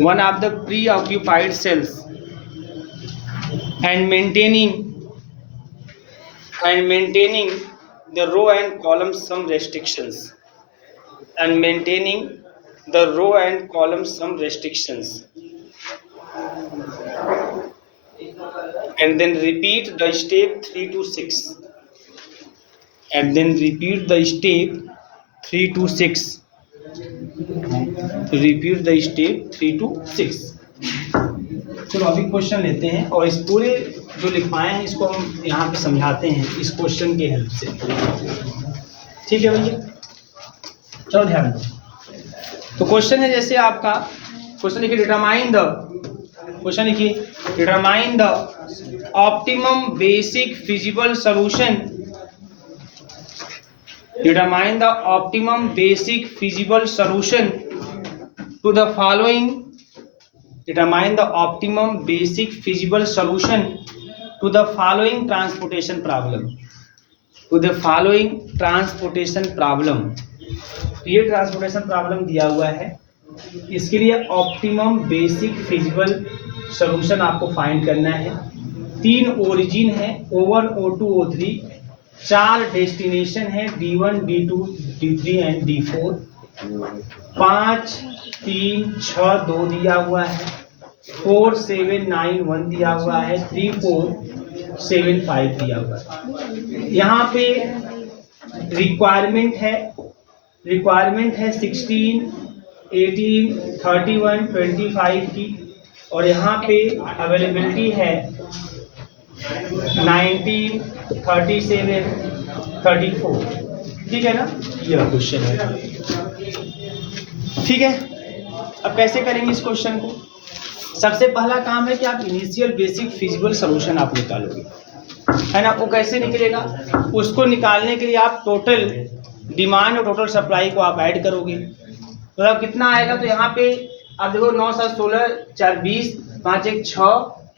one of the preoccupied cells and maintaining the row and column some restrictions and maintaining the row and column some restrictions, and then repeat the step 3 to 6, and then repeat the step 3 to 6, repeat the step 3 to 6. चलो अभी question लेते हैं और इस पूरे जो लिखवाए हैं इसको हम यहाँ पे समझाते हैं इस क्वेश्चन के हेल्प से। ठीक है भैया, चलो ध्यान दो। तो क्वेश्चन है जैसे आपका क्वेश्चन लिखिए, डिटरमाइन द, क्वेश्चन लिखिए determine the optimum basic feasible solution, determine the optimum basic feasible solution to the following, determine the optimum basic feasible solution to the following transportation problem, to the following transportation problem। ये transportation problem दिया हुआ है, इसके लिए optimum basic feasible solution आपको find करना है। 3 origin है O1 O2 O3, 4 डेस्टिनेशन है D1 D2 D3 and D4, 5 3 6 2 दिया हुआ है, 4 7 9 1 दिया हुआ है, 3 4 7 5 दिया हुआ है। यहाँ पे रिक्वायरमेंट है 16 18 31 25 की, और यहाँ पे अवेलेबिलिटी है 19 37 34। ठीक है ना, यह क्वेश्चन है। ठीक है, अब कैसे करेंगे इस क्वेश्चन को? सबसे पहला काम है कि आप इनिशियल बेसिक फिजिबल सॉल्यूशन आप निकालोगे, है ना। वो कैसे निकलेगा? उसको निकालने के लिए आप टोटल डिमांड और टोटल सप्लाई को आप ऐड करोगे, मतलब कितना आएगा? तो यहाँ पे आप देखो 9 7 16 4 20 5 1 6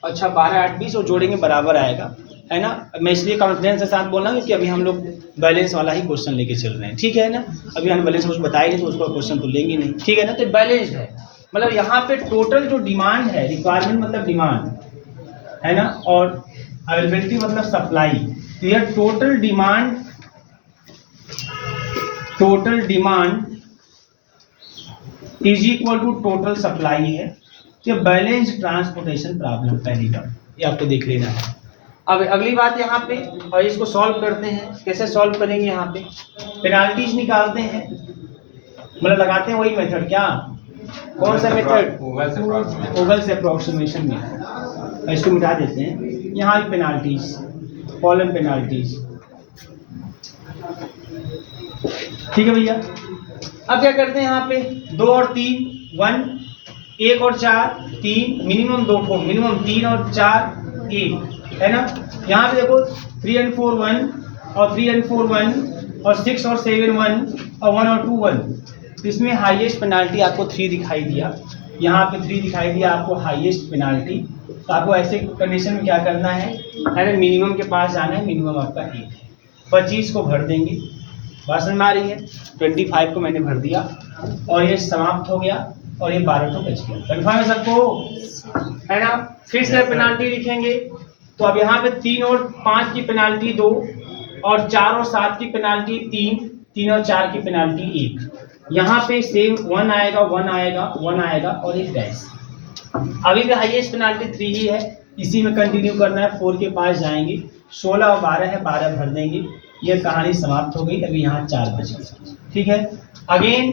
और 6 12 8 20 और जोड़ेंगे बराबर आएगा, है ना। मैं इसलिए कॉन्फिडेंस के साथ बोल रहा हूँ क्योंकि अभी हम लोग बैलेंस वाला ही क्वेश्चन लेके चल रहे हैं। ठीक है ना, अभी हम बैलेंस कुछ बताए नहीं तो उसका क्वेश्चन तो लेंगे नहीं। ठीक है ना, तो बैलेंस है, मतलब यहाँ पे टोटल जो डिमांड है, रिक्वायरमेंट मतलब डिमांड है ना, और अवेलेबिलिटी मतलब सप्लाई। तो यह total demand is equal to total supply है। ये बैलेंस ट्रांसपोर्टेशन प्रॉब्लम पहली टर्म, ये आपको देख लेना है। अब अगली बात यहाँ पे, और इसको सॉल्व करते हैं। कैसे सॉल्व करेंगे? यहाँ पे पेनाल्टीज निकालते हैं, मतलब लगाते हैं वही मेथड। क्या, कौन सा मेथड? ओगल से अप्रोक्सीमेशन में। इसको मिटा देते हैं, यहाँ भी पेनाल्टीज, कॉलम पेनाल्टीज। ठीक है भैया, अब क्या करते हैं? यहाँ पे 2 और 3 1, 1 और 4 3, मिनिमम 2 ठो, मिनिमम 3 और 4 1, है ना। यहाँ पे देखो 3 and 4 1 और 3 and 4 1 और 6 और 7 1 और 1 और 2 1। इसमें हाईएस्ट पेनाल्टी आपको 3 दिखाई दिया, यहाँ पे 3 दिखाई दिया आपको हाईएस्ट पेनाल्टी। तो आपको ऐसे कंडीशन में क्या करना है ना, मिनिमम के पास जाना है। मिनिमम आपका 1 है, 25 को भर देंगे। बात समझ में आ रही है? 25 को मैंने भर दिया और ये समाप्त हो गया और ये 12 तो बच गया। कन्फर्म है सबको, है ना। फिर से पेनाल्टी लिखेंगे, तो अब यहाँ पे 3 और 5 की पेनाल्टी 2 और 4 और 7 की पेनाल्टी 3, 3 और 4 की पेनाल्टी 1। यहाँ पे सेम 1 आएगा 1 आएगा 1 आएगा और एक डैश। अभी भी हाईएस्ट पेनाल्टी 3 ही है, इसी में कंटिन्यू करना है। 4 के पास जाएंगे, 16 और 12 है, 12 भर देंगे। ये कहानी समाप्त हो गई। अभी यहाँ 4 बच गए। ठीक है, अगेन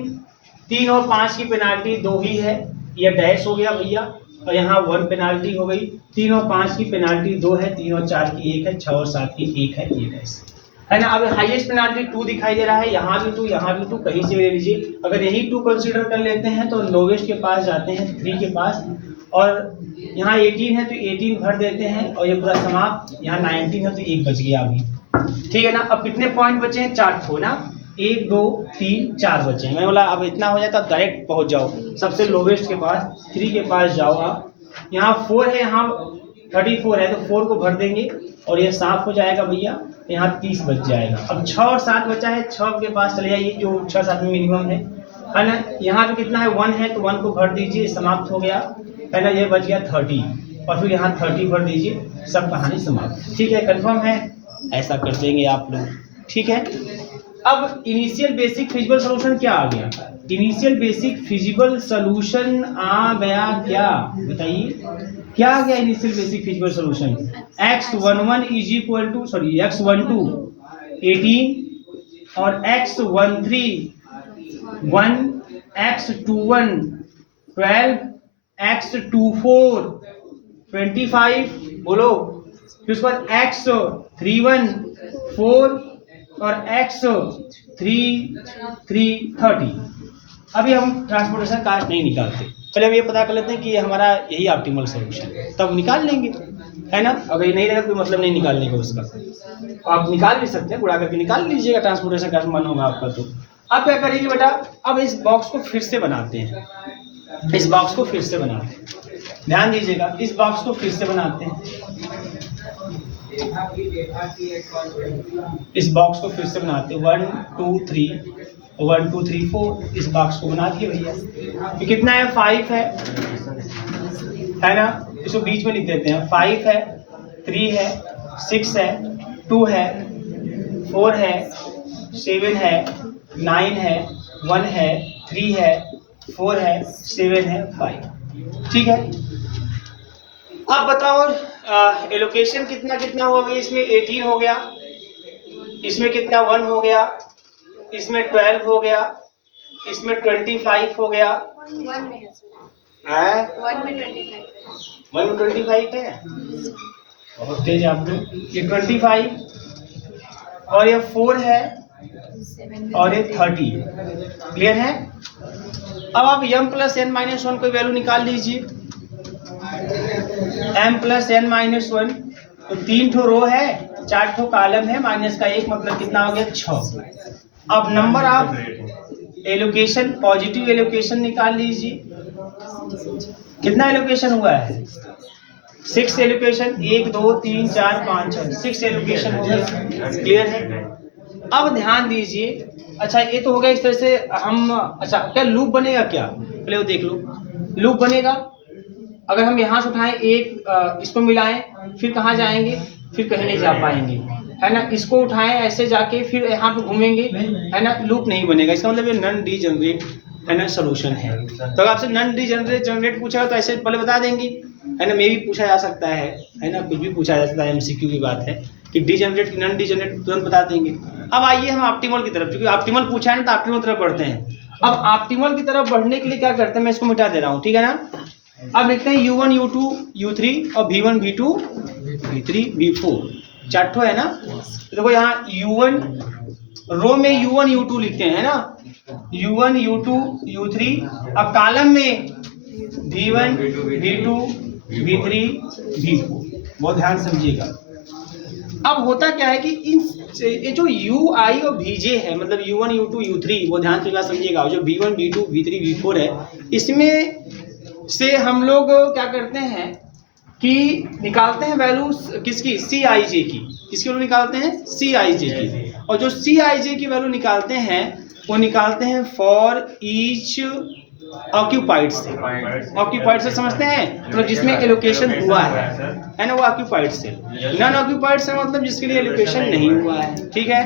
3 और 5 की पेनाल्टी 2 ही है, ये डैश हो गया भैया, और यहाँ 1 पेनाल्टी हो गई। 3 और 5 की पेनाल्टी 2 है, 3 और 4 की 1 है, 6 और 7 की 1 है, ये डैश, है ना। अब हाईएस्ट पेनाल्टी 2 दिखाई दे रहा है, यहाँ भी 2 यहाँ भी 2, कहीं से ले लीजिए। अगर यही 2 कंसीडर कर लेते हैं तो लोवेस्ट के पास जाते हैं 3 के पास, और यहाँ 18 है तो 18 भर देते हैं और ये पूरा समाप्त। यहाँ 19 है तो 1 बच गया अभी। ठीक है ना। अब कितने पॉइंट बचे हैं? 4 ठो ना, 1 2 3 4 बचे हैं। मैं बोला अब इतना हो जाए तो आप डायरेक्ट पहुंच जाओ सबसे लोवेस्ट के पास, 3 के पास जाओ आप। यहाँ 4 है, यहाँ 34 है, तो 4 को भर देंगे और ये साफ हो जाएगा भैया। यहाँ 30 बच जाएगा। अब 6 और 7 बचा है, 6 के पास चले जाइए, जो 6 7 में मिनिमम है। है ना। यहाँ पे कितना है 1 है, तो 1 को भर दीजिए, समाप्त हो गया, है ना। ये बच गया 30 और फिर यहाँ 30 भर दीजिए, सब कहानी समाप्त। ठीक है, कंफर्म है, ऐसा कर देंगे आप लोग। ठीक है, अब इनिशियल बेसिक फिजिबल सॉल्यूशन क्या आ गया? इनिशियल बेसिक फिजिबल सॉल्यूशन आ गया क्या, बताइए क्या आ गया initial basic feasible solution? x11 is equal to x12 18 और x13 1, x21 12, x24 25, बोलो। फिर उसके बाद x31 4 और x33 30। अभी हम ट्रांसपोर्टेशन कास्ट नहीं निकालते, पहले हम ये पता कर लेते हैं कि ये हमारा यही ऑप्टिमल सॉल्यूशन है, तब निकाल लेंगे, है ना। अगर ये नहीं रहेगा कोई मतलब नहीं निकालने का उसका, आप निकाल भी सकते हैं, गुणा करके निकाल लीजिएगा ट्रांसपोर्टेशन कास्ट मन होगा आपका। तो अब क्या करेंगे बेटा, अब इस बॉक्स को फिर से बनाते हैं, इस बॉक्स को फिर से बनाते हैं, ध्यान दीजिएगा, इस बॉक्स को फिर से बनाते हैं, इस बॉक्स को फिर से बनाते हैं 1 2 3 1 2 3 4, इस बॉक्स को बना दिए भैया। ये कितना है 5 है ना, इसको बीच में लिख देते हैं। 5 है, 3 है, 6 है, 2 है, 4 है, 7 है, 9 है, 1 है, 3 है, 4 है, 7 है, 5। ठीक है, अब बताओ एलोकेशन कितना कितना हो गया? इसमें 18 हो गया, इसमें कितना 1 हो गया, इसमें 12 हो गया, इसमें 25 हो गया, 1 में है 1 में 25 है, बहुत तेज आप लोग। ये 25 और ये 4 है 7 और ये 30, क्लियर है। अब आप m प्लस n माइनस 1 कोई वैल्यू निकाल लीजिए, m प्लस n माइनस 1, तो 3 ठो रो है, 4 ठो कॉलम है, माइनस का 1 मतलब कितना हो गया 6। अब number of allocation, positive allocation निकाल लीजिए, कितना एलोकेशन हुआ है 6 एलोकेशन, 1 2 3 4 5 6, 6 एलोकेशन हो गया, क्लियर है। अब ध्यान दीजिए, अच्छा ये तो हो गया इस तरह से हम, अच्छा क्या लूप बनेगा क्या, पहले वो देख लो, लूप बनेगा। अगर हम यहाँ से उठाएं एक, इसको मिलाएं, फिर कहाँ जाएंगे, फिर कहीं नहीं जा पाएंगे, है ना। इसको उठाएं ऐसे जाके फिर यहाँ पे घूमेंगे, है ना, लूप नहीं बनेगा। इसका मतलब ये नॉन डीजेनरेट, है ना, सोल्यूशन है। तो अगर आपसे नॉन डीजेनरेट पूछा तो ऐसे पहले बता देंगे, है ना। मे भी पूछा जा सकता है ना, कुछ भी पूछा जा सकता है, MCQ की बात है कि डीजेनरेट नॉन डीजेनरेट तुरंत बता देंगे। अब आइए हम ऑप्टिमल की तरफ, क्योंकि ऑप्टिमल पूछा है ना, तो ऑप्टिमल की तरफ बढ़ते हैं। अब ऑप्टिमल की तरफ बढ़ने के लिए क्या करते हैं, मैं इसको मिटा दे रहा हूँ, ठीक है ना। अब लिखते हैं U1 U2 U3 और V1 V2 V3 V4, 4 ठो है ना। देखो यहाँ U1 रो में U1 U2 लिखते हैं, है ना, U1 U2 U3, अब कॉलम में V1 V2 V3 V4, बहुत ध्यान समझिएगा। अब होता क्या है कि इन ये जो UI और VJ है, मतलब U1 U2 U3, वो ध्यान से समझिएगा। जो V1 V2 V3 V4 है, इसमें से हम लोग क्या करते हैं कि निकालते हैं वैल्यू किसकी, CIJ की, किसकी वैल्यू निकालते हैं, CIJ की। और जो CIJ की वैल्यू निकालते हैं वो निकालते हैं फॉर ईच ऑक्यूपाइड से। ऑक्यूपाइड से समझते हैं, मतलब जिसमें एलोकेशन हुआ है ना, वो ऑक्यूपाइड से। नॉन ऑक्यूपाइड से मतलब जिसके लिए एलोकेशन नहीं हुआ है, ठीक है।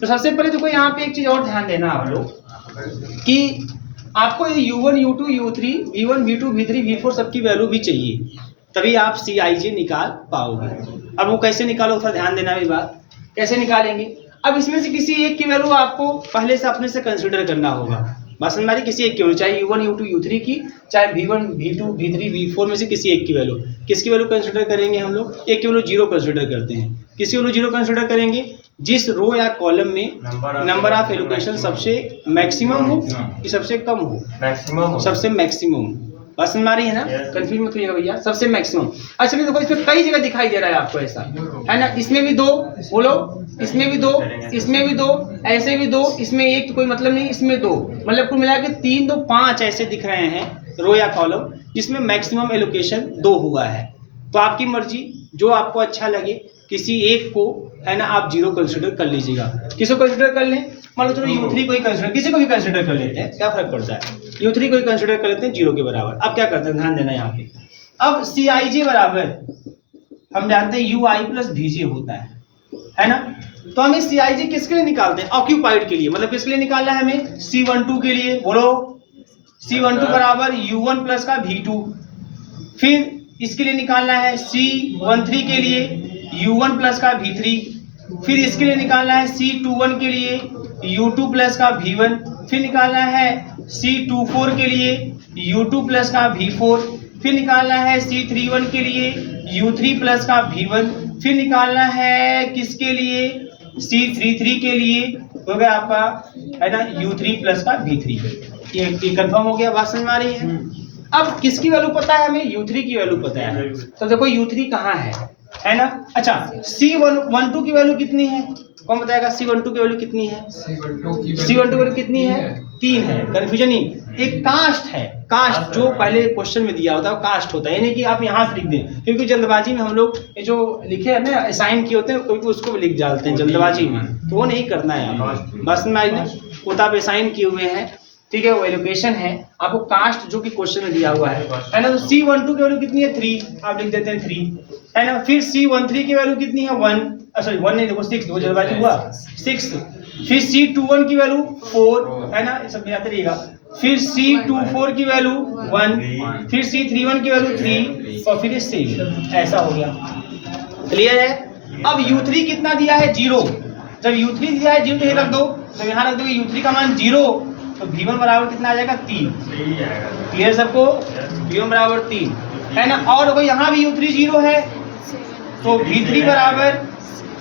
तो सबसे पहले देखो यहाँ पे एक चीज और ध्यान देना आप लोग कि आपको ये U1 U2 U3 V1 V2 V3 V4 सबकी वैल्यू भी चाहिए, तभी आप CIJ निकाल पाओगे। अब वो कैसे निकालो, थोड़ा ध्यान देना भी बात, कैसे निकालेंगे। अब इसमें से किसी एक की वैल्यू आपको पहले से अपने से कंसिडर करना होगा, बात समझ में आ रही, किसी एक की वैल्यू, चाहे U1 U2 U3 की, चाहे V1 V2 V3 V4 में से किसी एक की वैल्यू। किसकी वैल्यू कंसिडर करेंगे हम लोग, एक की वैल्यू 0 कंसिडर करते हैं। किसकी वैल्यू 0 कंसिडर करेंगे, जिस रो या कॉलम में नंबर ऑफ एलोकेशन सबसे मैक्सिमम हो कि सबसे कम हो, मैक्सिमम, सबसे मैक्सिमम। बात समझ में आ रही है ना, कंफ्यूज मत होइएगा भैया, सबसे मैक्सिमम। अच्छा देखो इसमें कई जगह दिखाई दे रहा है आपको ऐसा, है ना। इसमें भी 2 बोलो, इसमें भी 2, इसमें भी 2, ऐसे भी 2, इसमें 1 तो कोई मतलब नहीं, इसमें 2, मतलब कुल मिला के 3 2 5 ऐसे दिख रहे हैं रो या कॉलम, जिसमें मैक्सिमम एलोकेशन 2 हुआ है। तो आपकी मर्जी, जो आपको अच्छा लगे, किसी एक को, है ना, आप 0 कंसिडर कर लीजिएगा। किसको कंसिडर कर लें, मान लो चलो U3 को ही कंसिडर, किसी को भी कंसिडर कर लेते हैं, क्या फर्क पड़ता है, U3 को ही कंसिडर कर लेते हैं 0 के बराबर। अब क्या करते हैं, ध्यान देना यहाँ पे, अब Cij बराबर हम जानते हैं Ui प्लस Vj होता है ना। तो हम इस Cij किसके लिए निकालते हैं, ऑक्यूपाइड के लिए, मतलब किसके लिए निकालना है हमें, C12 के लिए। बोलो C12 बराबर U1 प्लस का V2। फिर इसके लिए निकालना है C13 के लिए U1 प्लस का V3। फिर इसके लिए निकालना है C21 के लिए U2 प्लस का V1। फिर निकालना है C24 के लिए U2 प्लस का V4। फिर निकालना है C31 के लिए U3 प्लस का V1। फिर निकालना है किसके लिए, C33 के लिए, हो गया आपका है ना U3 प्लस का V3। ये कंफर्म हो गया, बात समझ में आ रही है। अब किसकी वैल्यू पता है हमें, U3 की वैल्यू पता है। तो देखो U3 कहाँ है ना। अच्छा C12 की वैल्यू कितनी है, कौन बताएगा, C12 की वैल्यू कितनी है, C12 की वैल्यू कितनी है, 3 है। कंफ्यूजन नहीं, एक कास्ट है, कास्ट जो पहले क्वेश्चन में दिया होता है वो कास्ट होता है, यानी कि आप यहाँ से लिख दें, क्योंकि जल्दबाजी में हम लोग ये जो लिखे हैं ना असाइन किए होते हैं कोई उसको भी लिख डालते हैं जल्दबाजी में, तो वो नहीं करना है आपको। बस में आज वो आप असाइन किए हुए हैं, ठीक है, वो एलोकेशन है, आपको कास्ट जो कि क्वेश्चन में दिया हुआ है ना। तो C12 की वैल्यू कितनी है, 3, आप लिख देते हैं 3, है ना। फिर C13 की वैल्यू कितनी है, 1, सॉरी 1 नहीं, देखो 6, दो जल्दबाजी हुआ 6। फिर C21 की वैल्यू 4, है ना, सब याद रहिएगा। फिर C24 की वैल्यू 1, फिर C31 की वैल्यू 3 और फिर 6। ऐसा हो गया, क्लियर है। अब U3 कितना दिया है, 0। जब U3 दिया है 0 तो ये रख दो, जब यहाँ रख दो U3 का मान 0 तो V1 बराबर कितना आ जाएगा, 3। क्लियर सबको, V1 बराबर 3, है ना। और देखो यहाँ भी U3 0 है तो V3 बराबर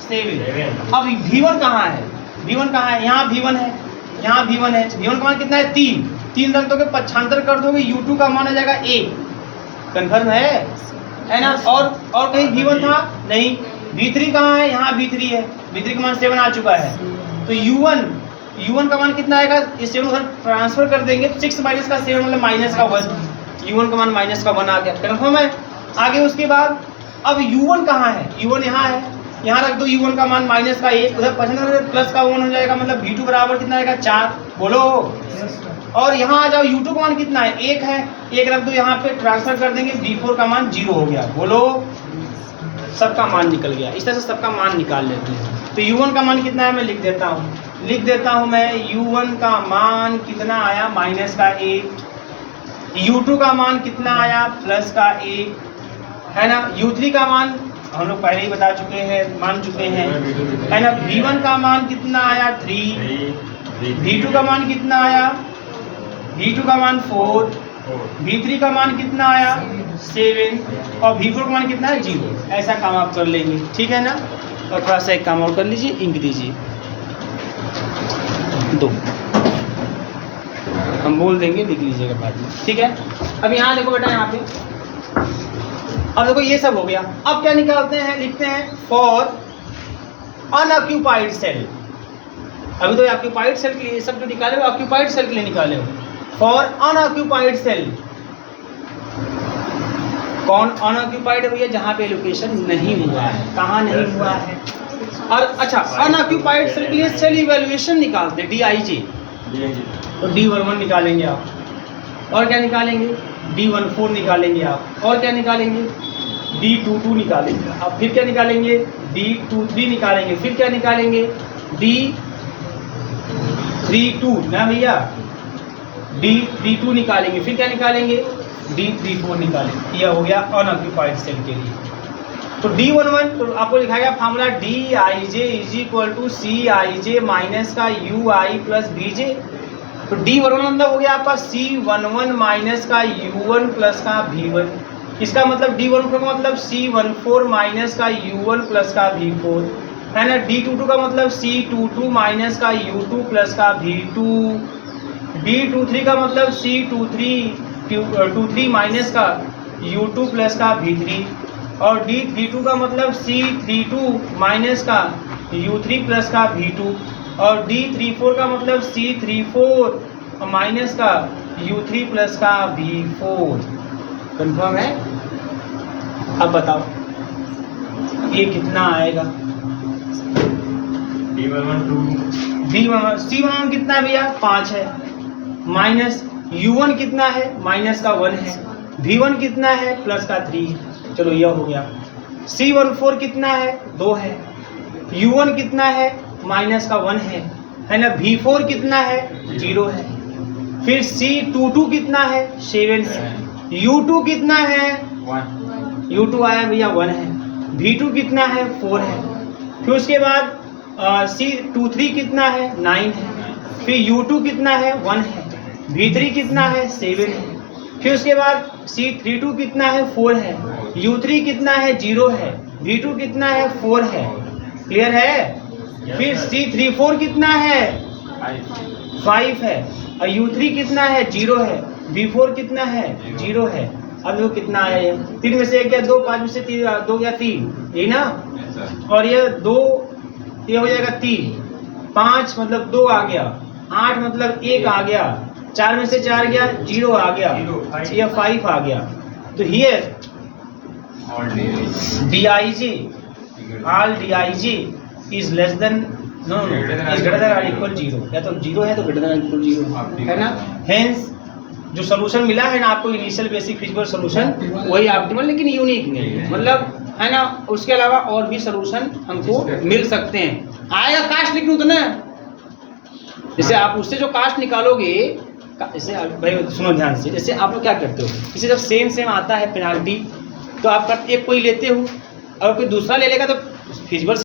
7। अब V1 कहाँ है, V1 कहाँ है, यहाँ V1 है, यहाँ V1 है। V1 का मान कितना है, 3 रख दोगे, पक्षांतर कर दोगे, U2 का मान आ जाएगा 1। कन्फर्म है ना। और कहीं V1 था नहीं। V3 कहाँ है, यहाँ V3 है, V3 का मान 7 आ चुका है। तो U1 का मान कितना आएगा, इस 7 उधर ट्रांसफर कर देंगे, 6 माइनस का 7 मतलब माइनस का 1, U1 का मान माइनस का 1 आ गया। कन्फर्म है। आगे उसके बाद अब U1 कहाँ है, U1 यहाँ है, यहाँ रख दो, U1 का मान माइनस का 1, उधर प्लस का 1 हो जाएगा, मतलब V2 बराबर कितना आएगा, 4। बोलो। और यहाँ आ जाओ, U2 का मान कितना है, 1 है, 1 रख दो, यहाँ पे ट्रांसफर कर देंगे, V4 का मान 0 हो गया। बोलो, सबका मान निकल गया। इस तरह से सबका मान निकाल लेते हैं। तो U1 का मान कितना है, मैं लिख देता हूँ मैं, U1 का मान कितना आया, माइनस का 1। U2 का मान कितना आया, प्लस का 1, है ना। U3 का मान हम लोग पहले ही बता चुके हैं, मान चुके हैं, है ना। V1 का मान कितना आया, 3। V2 का मान कितना आया, V2 का मान 4। V3 का मान कितना आया, 7। और V4 का मान कितना है, 0। ऐसा काम आप कर लेंगे, ठीक है ना। और थोड़ा सा एक काम और कर लीजिए, इंक दीजिए 2, हम बोल देंगे, लिख लीजिएगा बाद में, ठीक है। अब यहाँ देखो बेटा, यहाँ पे अब देखो ये सब हो गया। अब क्या निकालते हैं, लिखते हैं फॉर अनऑक्यूपाइड सेल। अभी तो ऑक्यूपाइड सेल के लिए सब जो निकाले हो ऑक्यूपाइड सेल के लिए निकाले हो। फॉर अनऑक्यूपाइड सेल, कौन अनऑक्यूपाइड है भैया, जहाँ पे एलोकेशन नहीं हुआ है, कहाँ नहीं हुआ है। और अच्छा, अनऑक्यूपाइड सेल के लिए सेल इवैल्यूएशन निकालते हैं, DIJ। तो D11 निकालेंगे आप, और क्या निकालेंगे, D14 निकालेंगे आप, और क्या निकालेंगे, D22 निकालेंगे आप, फिर क्या निकालेंगे, D23 निकालेंगे, फिर क्या निकालेंगे, D32 ना भैया, D32 निकालेंगे, फिर क्या निकालेंगे, D34 निकालेंगे। यह हो गया अनऑक्यूपाइड सेल के लिए। तो D11 तो आपको लिखा गया formula DIJ is equal to CIJ minus का UI प्लस BJ। तो D11 मतलब हो गया आपका C11 माइनस का U1 प्लस का V1। इसका मतलब D14 का मतलब C14 माइनस का U1 प्लस का V4, है ना। D22 का मतलब C22 माइनस का U2 प्लस का V2। D23 का मतलब C23 माइनस का U2 प्लस का V3। और D32 का मतलब C32 माइनस का U3 प्लस का V2। और D34 का मतलब C34 माइनस का U3 प्लस का V4। कंफर्म है। अब बताओ ये कितना आएगा, C11 कितना है भैया 5 है, माइनस U1 कितना है माइनस का 1 है, V1 कितना है प्लस का 3 है। चलो यह हो गया। C14 कितना है 2 है, U1 कितना है माइनस का 1 है ना। V4 कितना है 0 है। फिर C22 कितना है 7 है, U2 कितना है 1 U2 आया भैया 1 है, V2 कितना है 4 है। फिर उसके बाद C23 कितना है 9 है, फिर U2 कितना है 1 है, V3 कितना है 7 है। फिर उसके बाद C32 कितना है 4 है, U3 कितना है 0 है, V2 कितना है 4 है। क्लियर है। फिर C34 कितना है 5 है, और U3 कितना है 0 है, V4 कितना है 0 है। अब वो कितना आया ये 3 में से 1 या 2, 5 में से 2 या 3, यही ना। और ये 2 ये हो जाएगा 3, 5 मतलब 2 आ गया, 8 मतलब 1 आ गया, 4 में से 4 गया 0 आ गया, ये 5 आ गया। तो here Dij all Dij is less than no is greater than or equal 0, या तो 0 है तो greater than or equal 0 है ना। हेंस जो सोल्यूशन मिला है ना आपको इनिशियल बेसिक फिजिकल सोल्यूशन वही ऑप्टिमल लेकिन यूनिक नहीं है, मतलब है ना। उसके अलावा और भी सोल्यूशन हमको मिल सकते हैं। आएगा कास्ट लिख लूँ तो ना, जैसे आप उससे जो कास्ट निकालोगे, जैसे भाई सुनो ध्यान से, जैसे आप लोग क्या करते हो, जैसे जब सेम आता है पेनाल्टी तो आप करते एक कोई लेते हो और कोई दूसरा ले लेगा तो फिजिकल